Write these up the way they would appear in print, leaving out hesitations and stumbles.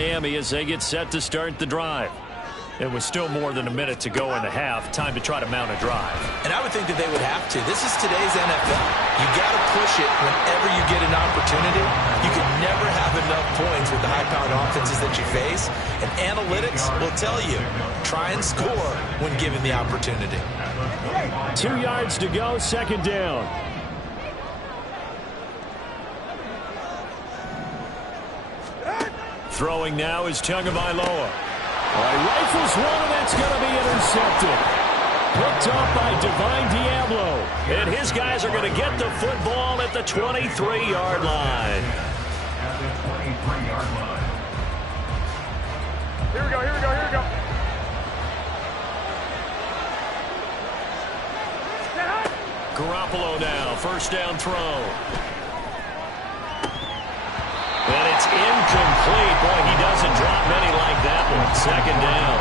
Miami as they get set to start the drive. It was still more than a minute to go in the half. Time to try to mount a drive. And I would think that they would have to. This is today's NFL. You got to push it whenever you get an opportunity. You can never have enough points with the high-powered offenses that you face. And analytics will tell you, try and score when given the opportunity. 2 yards to go, second down. Throwing now is Tagovailoa. Rifles one, and that's going to be intercepted. Picked up by Divine Diablo. And his guys are going to get the football at the 23-yard line. Here we go, here we go, here we go. Garoppolo now, first down throw. And it's incomplete. Boy, he doesn't drop many like that one. Second down.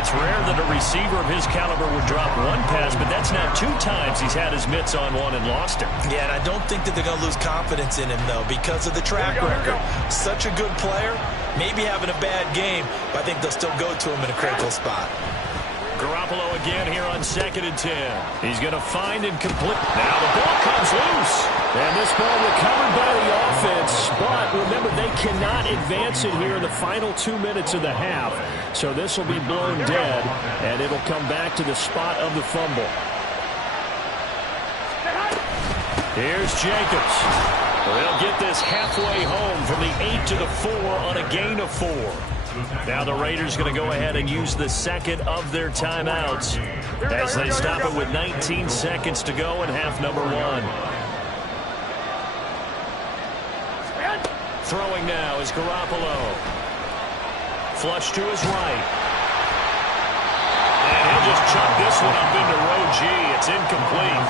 It's rare that a receiver of his caliber would drop one pass, but that's now 2 times he's had his mitts on one and lost it. Yeah, and I don't think that they're going to lose confidence in him, though, because of the track record. Such a good player, maybe having a bad game, but I think they'll still go to him in a critical spot. Garoppolo again here on 2nd and 10. He's going to find and complete. Now the ball comes loose. And this ball recovered by the offense. But remember, they cannot advance it here in the final 2 minutes of the half. So this will be blown dead, and it'll come back to the spot of the fumble. Here's Jacobs. They'll get this halfway home from the 8 to the 4 on a gain of 4. Now the Raiders going to go ahead and use the second of their timeouts as they stop it with 19 seconds to go in half number 1. Throwing now is Garoppolo. Flush to his right. And he'll just chuck this one up into row G. It's incomplete.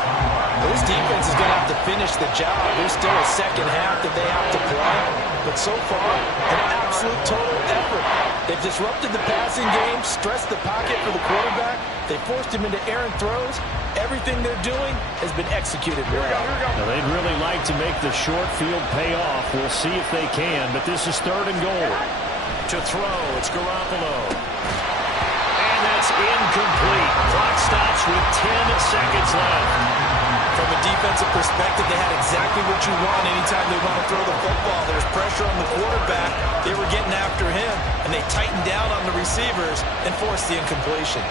Well, this defense is going to have to finish the job. There's still a second half that they have to play. But so far, an absolute total effort. They've disrupted the passing game, stressed the pocket for the quarterback. They forced him into errant throws. Everything they're doing has been executed well. Now, they'd really like to make the short field pay off. We'll see if they can, but this is 3rd and goal. To throw, it's Garoppolo. And that's incomplete. Clock stops with 10 seconds left. From a defensive perspective, they had exactly what you want anytime they want to throw the football. There was pressure on the quarterback. They were getting after him, and they tightened down on the receivers and forced the incompletion.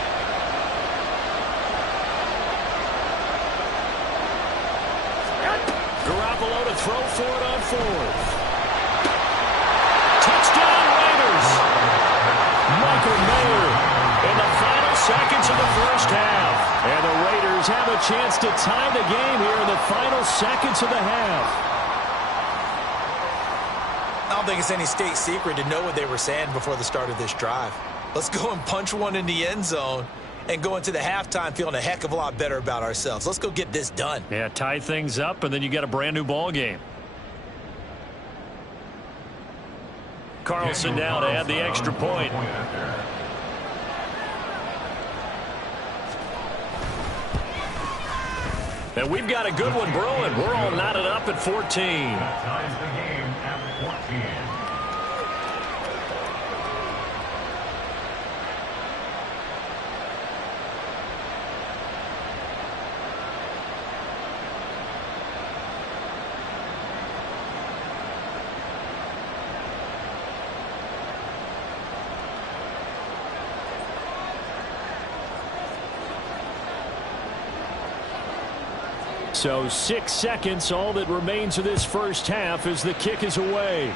Garoppolo to throw for it on 4th. Touchdown Raiders! Michael Mayer in the final seconds of the first half. And the Raiders have a chance to tie the game here in the final seconds of the half. I don't think it's any state secret to know what they were saying before the start of this drive. Let's go and punch one in the end zone and go into the halftime feeling a heck of a lot better about ourselves. Let's go get this done. Yeah, tie things up, and then you got a brand-new ball game. Carlson now to add the extra point. And we've got a good one brewing. We're all knotted up at 14. Ties the game at 14. So 6 seconds, all that remains of this first half as the kick is away.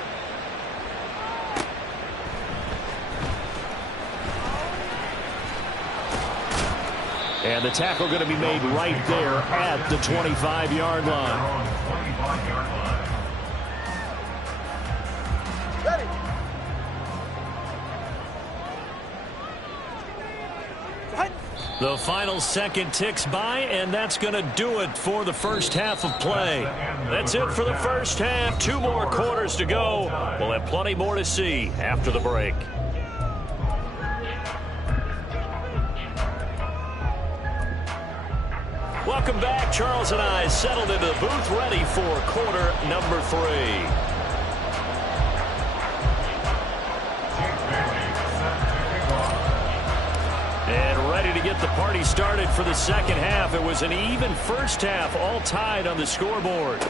And the tackle going to be made right there at the 25-yard line. The final second ticks by, and that's going to do it for the first half of play. That's it for the first half. 2 more quarters to go. We'll have plenty more to see after the break. Welcome back. Charles and I settled into the booth ready for quarter number 3. get the party started for the second half. It was an even first half, all tied on the scoreboard.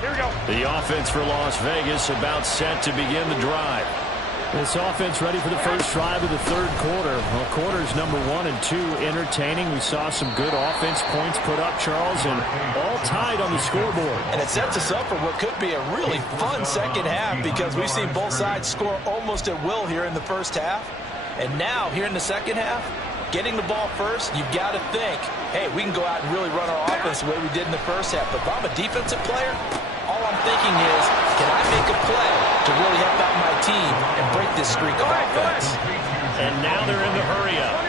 Here we go. The offense for Las Vegas about set to begin the drive. This offense ready for the first drive of the third quarter. Well, quarters number 1 and 2 entertaining. We saw some good offense points put up, Charles, and all tied on the scoreboard. And it sets us up for what could be a really fun second half because we've seen both sides score almost at will here in the first half. And now, here in the second half, getting the ball first, you've got to think, hey, we can go out and really run our offense the way we did in the first half. But if I'm a defensive player, all I'm thinking is, can I make a play to really help out my team and break this streak of offense? And now they're in the hurry-up.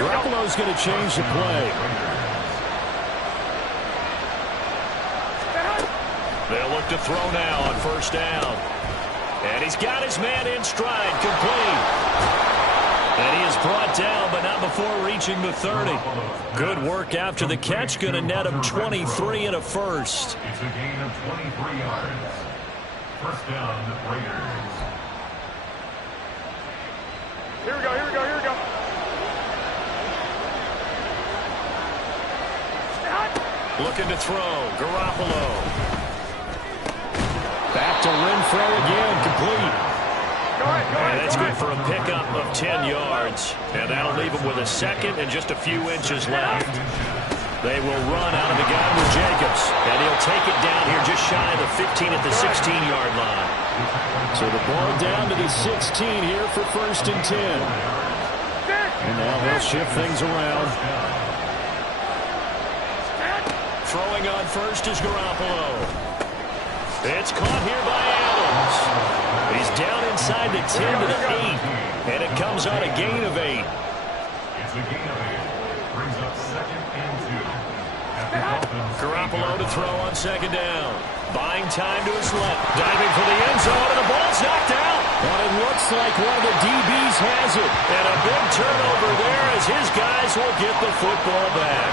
Garoppolo's going to change the play. They'll look to throw now on first down. And he's got his man in stride, complete. And he is brought down, but not before reaching the 30. Good work after the catch. Going to net him 23 and a first. It's a gain of 23 yards. First down, Raiders. Here we go, here we go, here we go. Looking to throw. Garoppolo. Back to Renfro again, complete. And that's good for a pickup of 10 yards. And that'll leave him with a second and just a few inches left. They will run out of the gun with Jacobs. And he'll take it down here just shy of the 15 at the 16-yard line. So the ball down to the 16 here for first and 10. And now they'll shift things around. Throwing on first is Garoppolo. It's caught here by Adams. He's down inside the 10 to the 8. And it comes on a gain of 8. It's a gain of 8. Brings up second and 2. Garoppolo to throw on second down. Buying time to his left. Diving for the end zone, and the ball's knocked out. And it looks like one of the DBs has it. And a big turnover there as his guys will get the football back.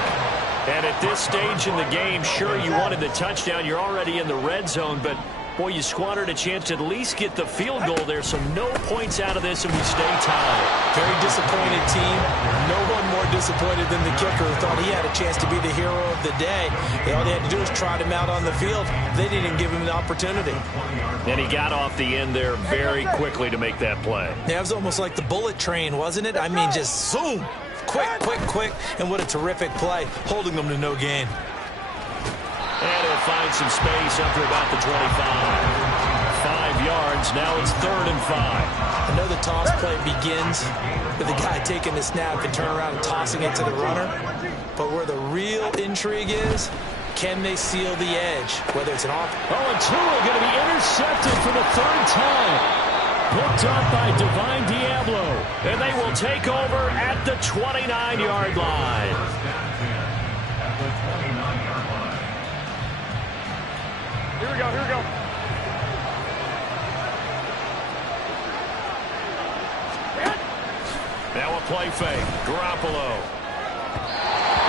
And at this stage in the game, sure, you wanted the touchdown. You're already in the red zone, but boy, you squandered a chance to at least get the field goal there. So no points out of this, and we stay tied. Very disappointed team. No one more disappointed than the kicker who thought he had a chance to be the hero of the day. All they had to do was trot him out on the field. They didn't give him an opportunity. And he got off the end there very quickly to make that play. Yeah, it was almost like the bullet train, wasn't it? I mean, just zoom. Quick, quick, quick. And what a terrific play, holding them to no gain. And he'll find some space after about the 25. 5 yards. Now it's 3rd and 5. I know the toss play begins with the guy taking the snap and turning around and tossing it to the runner. But where the real intrigue is, can they seal the edge? Whether it's an off. Oh, and Tua going to be intercepted for the 3rd time. Picked up by Divine Diablo. And they will take over at the 29-yard line. Here we go, here we go. Now a play fake. Garoppolo.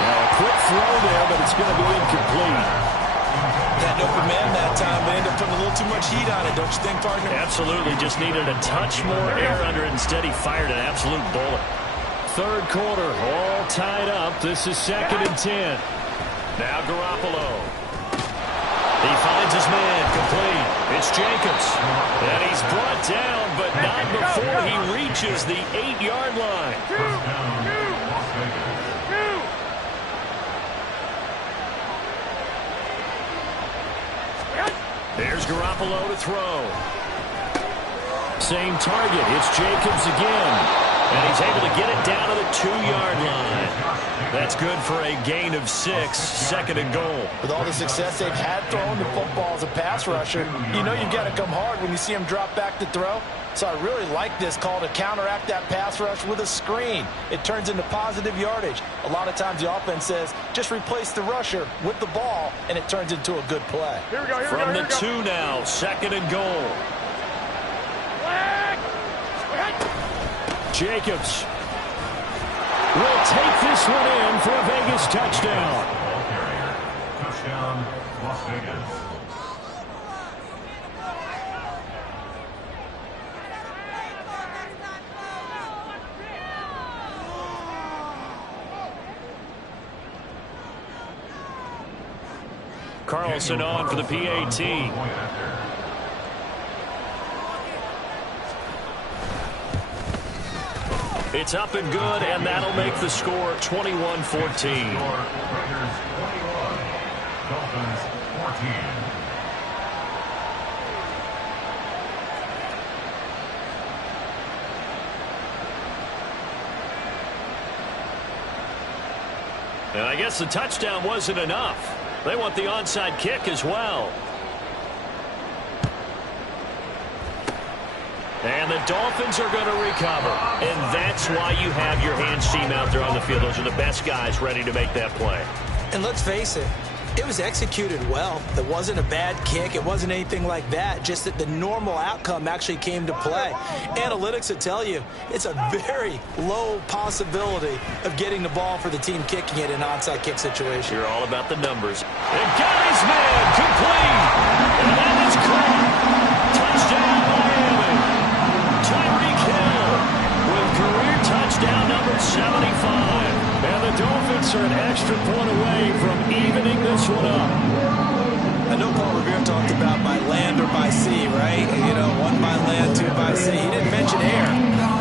Now a quick throw there, but it's going to be incomplete. Got an open man that time, but ended up putting a little too much heat on it, don't you think, partner? Absolutely. Just needed a touch more air under it. Instead, he fired an absolute bullet. 3rd quarter, all tied up. This is 2nd and 10. Now Garoppolo. He finds his man, complete. It's Jacobs. And he's brought down, but not before he reaches the 8-yard line. There's Garoppolo to throw. Same target. It's Jacobs again. And he's able to get it down to the 2-yard line. That's good for a gain of 6, 2nd and goal. With all the success they've had throwing the football as a pass rusher, you know you've got to come hard when you see him drop back to throw. So I really like this call to counteract that pass rush with a screen. It turns into positive yardage. A lot of times the offense says, just replace the rusher with the ball, and it turns into a good play. Here we go, here we go, From here the we go. 2 now, 2nd and goal. Jacobs. will take this one in for a Vegas touchdown. Ball carrier. Touchdown, Las Vegas. Carlson on for the PAT. It's up and good, and that'll make the score 21-14. Raiders 21, Dolphins 14. And I guess the touchdown wasn't enough. They want the onside kick as well. And the Dolphins are going to recover. And that's why you have your hands team out there on the field. Those are the best guys ready to make that play. And let's face it, it was executed well. It wasn't a bad kick. It wasn't anything like that. Just that the normal outcome actually came to play. Analytics will tell you it's a very low possibility of getting the ball for the team kicking it in an onside kick situation. You're all about the numbers. And got his man complete. And that is caught. Touchdown Miami. Tyreek Hill with career touchdown number 75. And the Dolphins are an extra point away from evening this one up. I know Paul Revere talked about by land or by sea, right? You know, one by land, two by sea. He didn't mention air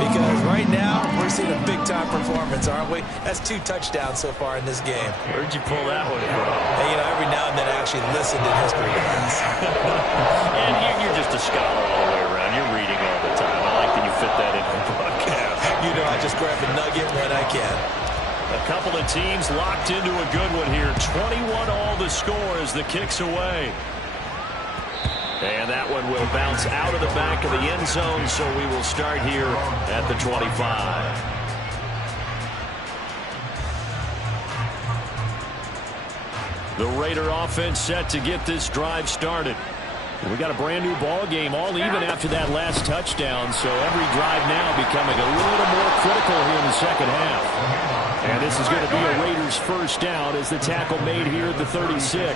because right now we're seeing a big-time performance, aren't we? That's 2 touchdowns so far in this game. Where'd you pull that one from? Hey, you know, every now and then I actually listened in history class. And you're just a scholar all the way around. You're reading all the time. I like that you fit that in the broadcast. You know, I just grab a nugget when I can. A couple of teams locked into a good one here. 21 all the score as the kick's away. And that one will bounce out of the back of the end zone, so we will start here at the 25. The Raider offense set to get this drive started. We got a brand new ball game, all even after that last touchdown, so every drive now becoming a little more critical here in the second half. And this is going to be a Raiders first down as the tackle made here at the 36. A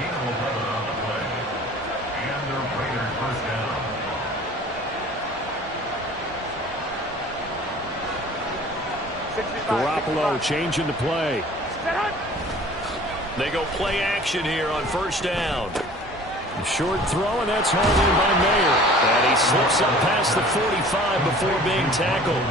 gain of 11 on the play. And the Raiders first down. Garoppolo changing the play. They go play action here on first down. A short throw, and that's hauled in by Mayer. And he slips up past the 45 before being tackled.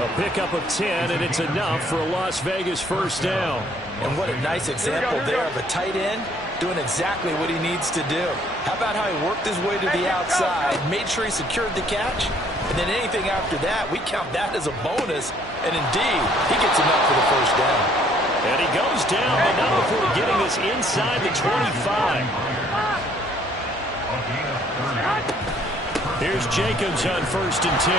A pickup of 10, and it's enough for a Las Vegas first down. And what a nice example there of a tight end doing exactly what he needs to do. How about how he worked his way to the outside, made sure he secured the catch, and then anything after that, we count that as a bonus. And indeed, he gets enough for the first down. And he goes down, but not before getting this inside the 25. Here's Jacobs on first and 10.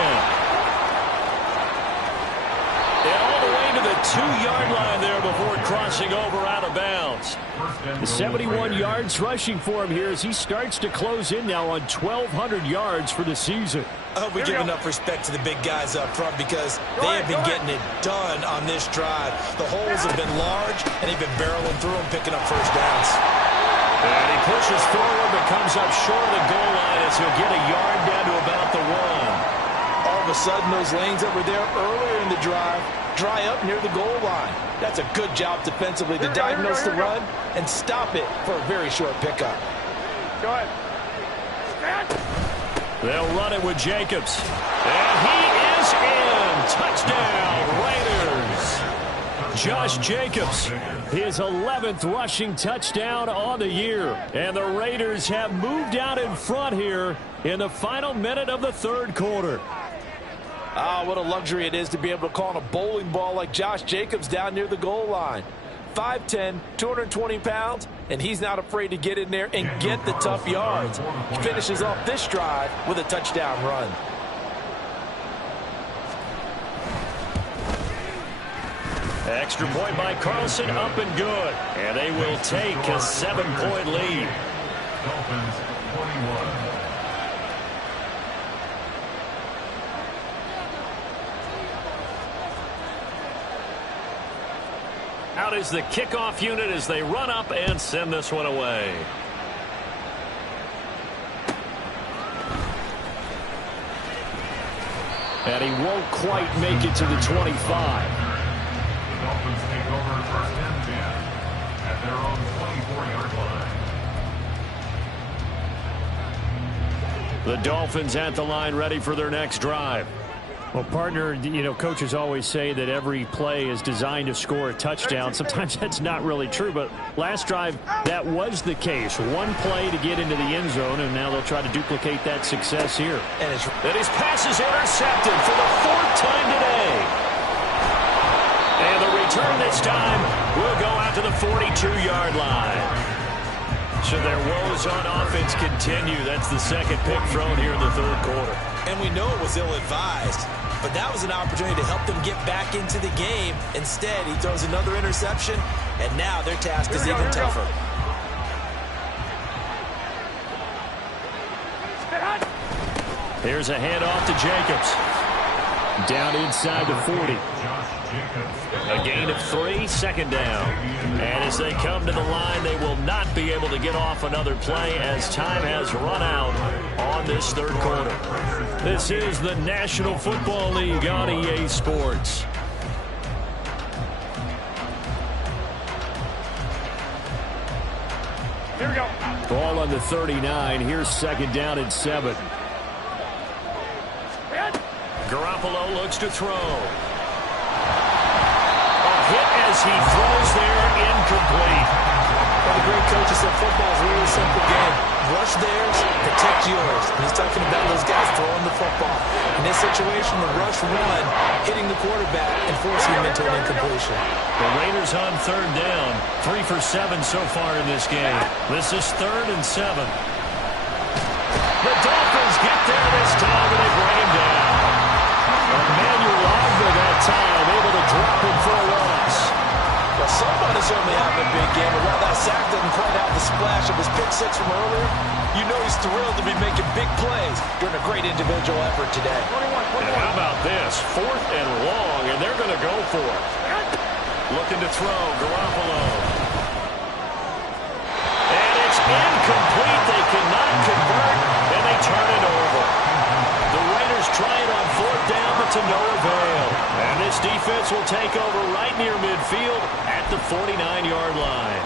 And all the way to the 2-yard line there before crossing over out of bounds. The 71 yards rushing for him here as he starts to close in now on 1,200 yards for the season. I hope we give enough respect to the big guys up front because they have been getting it done on this drive. The holes have been large, and they've been barreling through them, picking up first downs. And he pushes forward but comes up short of the goal line as he'll get a yard down to about the 1. All of a sudden, those lanes that were there earlier in the drive dry up near the goal line. That's a good job defensively to diagnose the run and stop it for a very short pickup. Go ahead. They'll run it with Jacobs. And he is in. Touchdown, Raiders. Josh Jacobs, his 11th rushing touchdown on the year. And the Raiders have moved out in front here in the final minute of the third quarter. Ah, what a luxury it is to be able to call on a bowling ball like Josh Jacobs down near the goal line. 5'10", 220 pounds, and he's not afraid to get in there and get the tough yards. He finishes off this drive with a touchdown run. Extra point by Carlson, up and good. And they will take a 7-point lead. Dolphins 21. out is the kickoff unit as they run up and send this one away. And he won't quite make it to the 25. The Dolphins take over first and 10 at their own 24-yard line. The Dolphins at the line, ready for their next drive. Well, partner, you know, coaches always say that every play is designed to score a touchdown. Sometimes that's not really true, but last drive, that was the case. One play to get into the end zone, and now they'll try to duplicate that success here. And his pass is intercepted for the 4th time today. And the return this time will go out to the 42-yard line. So their woes on offense continue. That's the second pick thrown here in the 3rd quarter. And we know it was ill-advised, but that was an opportunity to help them get back into the game. Instead, he throws another interception, and now their task is even tougher. Here's a handoff to Jacobs. Down inside the 40. A gain of 3, second down. And as they come to the line, they will not be able to get off another play as time has run out on this 3rd quarter. This is the National Football League on EA Sports. Here we go. Ball on the 39. Here's second down and 7. Garoppolo looks to throw. A hit as he throws there, incomplete. Well, the great coach said football is a really simple game. Rush theirs, protect yours. And he's talking about those guys throwing the football. In this situation, the rush one, hitting the quarterback and forcing him into an incompletion. The Raiders on 3rd down. 3 for 7 so far in this game. This is 3rd and 7. The Dolphins get there this time and they bring him down. Emmanuel Ogba that time, able to drop him for a loss. Well, somebody's certainly having a big game, but while that sack doesn't quite have the splash of his pick 6 from earlier, you know he's thrilled to be making big plays during a great individual effort today. And how about this? 4th and long, and they're going to go for it. Looking to throw, Garoppolo. And it's incomplete. They cannot convert, and they turn it over. The Raiders try it on 4th down, but to no avail. And this defense will take over right near midfield at the 49-yard line.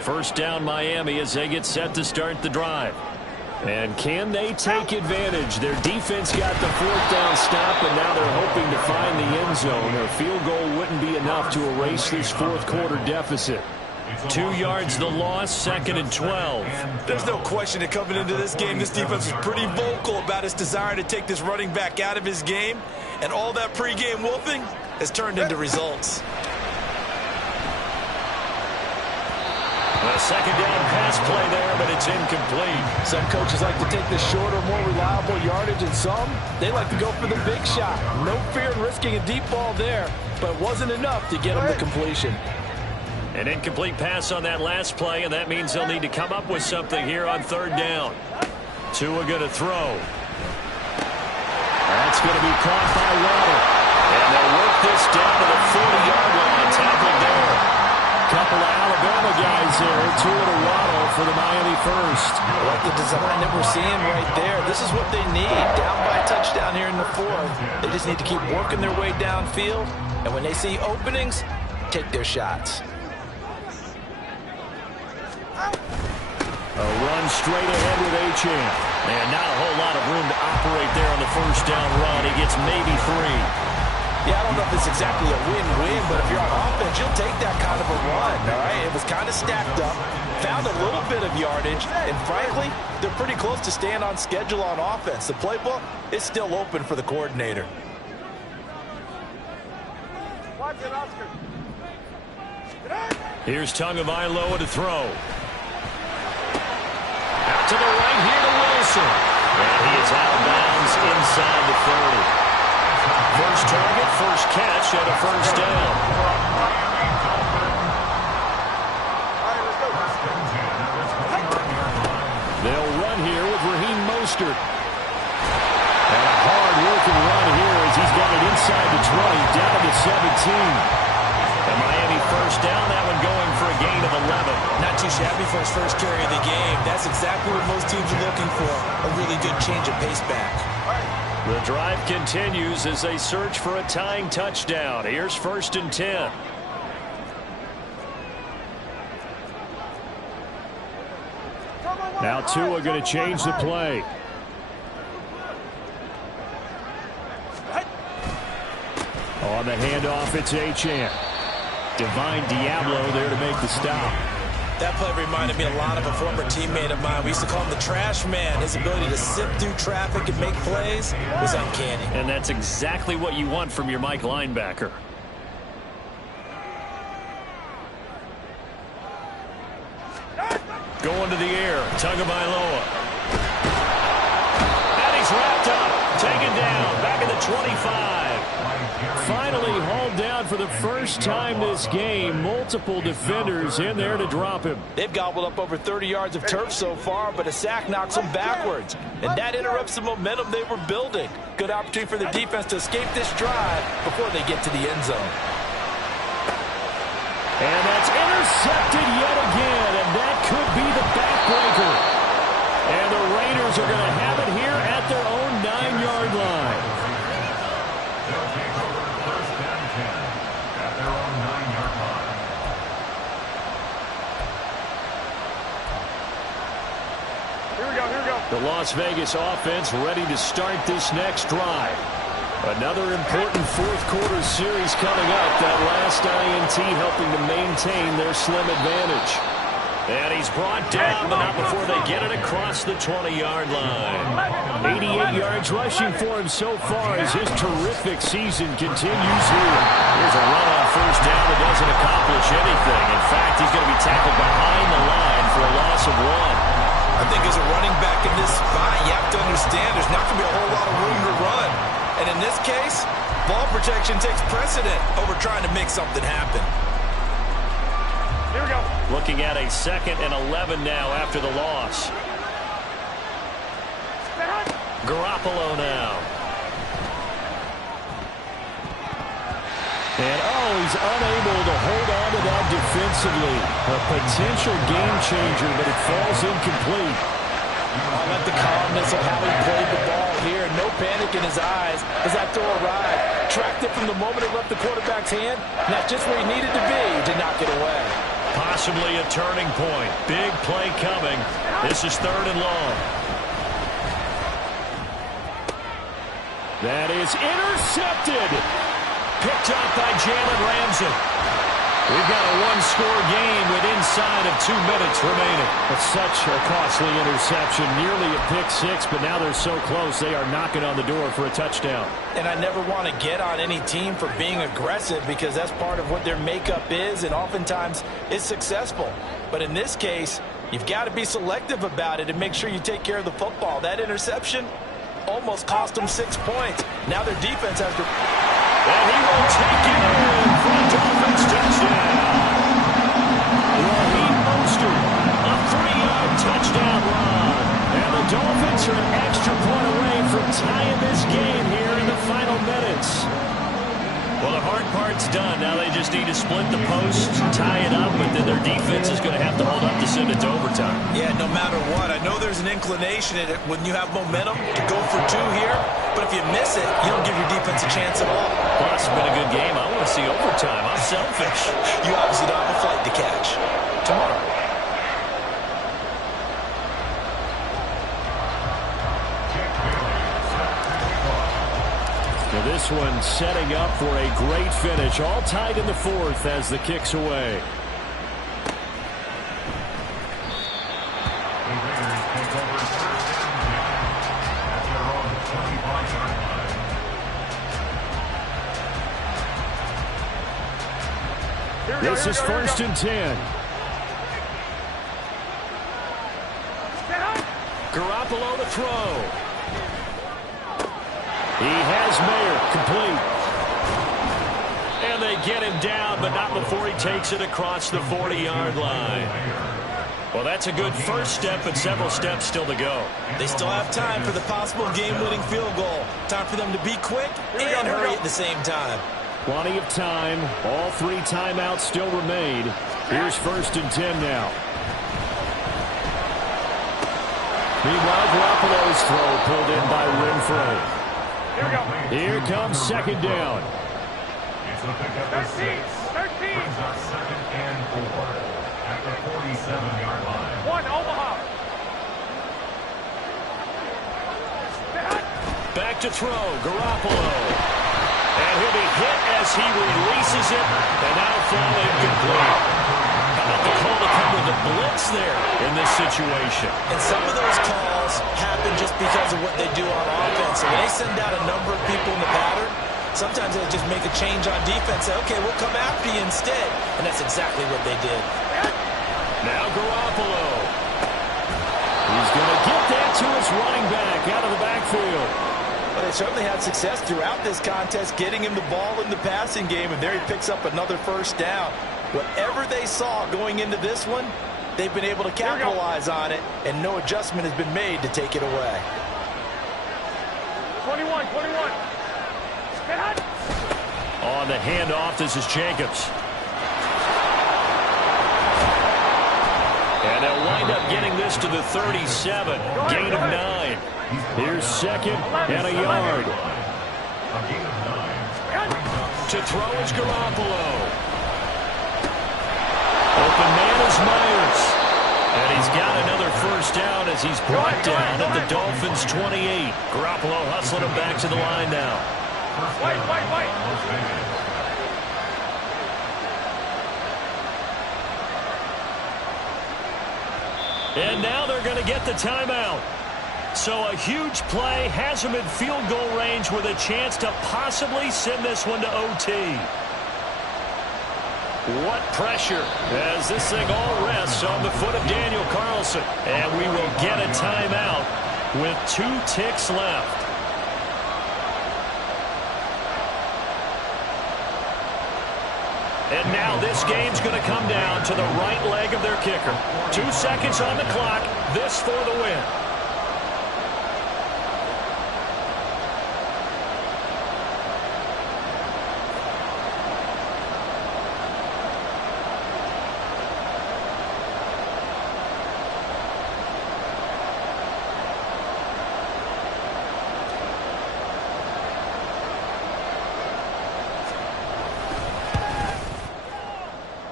First down Miami as they get set to start the drive. And can they take advantage? Their defense got the 4th down stop, and now they're hoping to find the end zone. A field goal wouldn't be enough to erase this 4th quarter deficit. 2 yards the loss, 2nd and 12. There's no question that coming into this game, this defense was pretty vocal about its desire to take this running back out of his game, and all that pregame wolfing has turned into results. A second down pass play there, but it's incomplete. Some coaches like to take the shorter, more reliable yardage, and some, they like to go for the big shot. No fear in risking a deep ball there, but it wasn't enough to get them to completion. An incomplete pass on that last play, and that means they'll need to come up with something here on 3rd down. Tua going to throw. That's going to be caught by Waddle. And they'll work this down to the 40-yard line. Tackled there. Couple of Alabama guys there. Tua to Waddle for the Miami first. I like the design that we're seeing right there. This is what they need. Down by a touchdown here in the 4th. They just need to keep working their way downfield. And when they see openings, take their shots. A run straight ahead with Achane. And not a whole lot of room to operate there on the first down run. He gets maybe 3. Yeah, I don't know if it's exactly a win-win, but if you're on offense, you'll take that kind of a run, all right? It was kind of stacked up, found a little bit of yardage, and frankly, they're pretty close to staying on schedule on offense. The playbook is still open for the coordinator. Watch it, Oscar. Here's Tagovailoa to throw. Out to the right here to Wilson. And he is out of bounds inside the 30. First target, first catch, and a first down. They'll run here with Raheem Mostert. inside the 20, down to the 17. And Miami first down, that one going for a gain of 11. Not too shabby for his first carry of the game. That's exactly what most teams are looking for, a really good change of pace back. The drive continues as they search for a tying touchdown. Here's 1st and 10. Now Tua going to change the play. On the handoff, it's Achane. Divine Diablo there to make the stop. That play reminded me a lot of a former teammate of mine. We used to call him the trash man. His ability to sift through traffic and make plays was uncanny. And that's exactly what you want from your Mike linebacker. Going to the air, Tagovailoa. And he's wrapped up, taken down, back at the 25. Finally hauled down for the first time this game. Multiple defenders in there to drop him. They've gobbled up over 30 yards of turf so far, but a sack knocks them backwards. And that interrupts the momentum they were building. Good opportunity for the defense to escape this drive before they get to the end zone. And that's intercepted yet again, and that could be the backbreaker. And the Raiders are going to have it here at their own 9-yard line. They'll take over 1st and 10 at their own 9-yard line. Here we go, here we go. The Las Vegas offense ready to start this next drive. Another important fourth-quarter series coming up. That last INT helping to maintain their slim advantage. And he's brought down, but not before they get it across the 20-yard line. 88 yards rushing for him so far as his terrific season continues here. Here's a run on 1st down that doesn't accomplish anything. In fact, he's going to be tackled behind the line for a loss of 1. I think as a running back in this spot, you have to understand there's not going to be a whole lot of room to run. And in this case, ball protection takes precedent over trying to make something happen. Here we go. Looking at a 2nd and 11 now after the loss. Garoppolo now. And he's unable to hold on to that defensively. A potential game changer, but it falls incomplete. I like the calmness of how he played the ball here. No panic in his eyes as that throw arrived. Tracked it from the moment it left the quarterback's hand. And that's just where he needed to be to knock it away. Possibly a turning point. Big play coming. This is 3rd and long. That is intercepted. Picked up by Jalen Ramsey. We've got a one-score game with inside of 2 minutes remaining. It's such a costly interception. Nearly a pick six, but now they're so close they are knocking on the door for a touchdown. And I never want to get on any team for being aggressive because that's part of what their makeup is and oftentimes is successful. But in this case, you've got to be selective about it and make sure you take care of the football. That interception almost cost them 6 points. Now their defense has to... And he will take it in for a Dolphins touchdown. Raheem Mostert, a 3-yard touchdown run. And the Dolphins are an extra point away from tying this game here in the final minutes. Well, the hard part's done. Now they just need to split the post, tie it up, but then their defense is going to have to hold up to send it to overtime. Yeah, no matter what. I know there's an inclination in it when you have momentum to go for 2 here, but if you miss it, you don't give your defense a chance at all. Plus, it's been a good game. I want to see overtime. I'm selfish. You obviously don't have a flight to catch. Tomorrow. Now this one setting up for a great finish. All tied in the 4th as the kick's away. The Raiders take over 1st and 10 at their own 25-yard line. This is 1st and 10. Garoppolo to throw. He has Mayer complete. And they get him down, but not before he takes it across the 40-yard line. Well, that's a good first step, but several steps still to go. They still have time for the possible game-winning field goal. Time for them to be quick and hurry at the same time. Plenty of time. All 3 timeouts still remain. Here's 1st and 10 now. Meanwhile, Garoppolo's throw pulled in by Renfro. Here we go. Here comes 2nd down. It's a pickup of 6. 13. Brings up 2nd and 4 at the 47-yard line. 1, Omaha. Back to throw, Garoppolo. And he'll be hit as he releases it, and that'll fall incomplete. How about the call to cover the blitz there in this situation? And some of those calls happen just because of what they do on offense. So when they send out a number of people in the pattern, sometimes they just make a change on defense. Say, okay, we'll come after you instead. And that's exactly what they did. Now Garoppolo. He's going to get that to his running back out of the backfield. Well, they certainly had success throughout this contest getting him the ball in the passing game, and there he picks up another 1st down. Whatever they saw going into this one, they've been able to capitalize on it, and no adjustment has been made to take it away. 21. On the handoff, this is Jacobs. And they'll wind up getting this to the 37. Gain of 9. Here's 2nd and a yard. A gain of 9. To throw is Garoppolo. Open man is Myers. And he's got another 1st down as he's brought down at the Dolphins' 28. Garoppolo hustling him back to the line now. Wait. And now they're going to get the timeout. So a huge play has him in field goal range with a chance to possibly send this one to OT. What pressure as this thing all rests on the foot of Daniel Carlson. And we will get a timeout with 2 ticks left. And now this game's going to come down to the right leg of their kicker. 2 seconds on the clock. This for the win.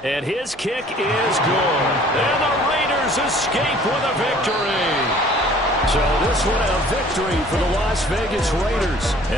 And his kick is good. And the Raiders escape with a victory. So this one a victory for the Las Vegas Raiders.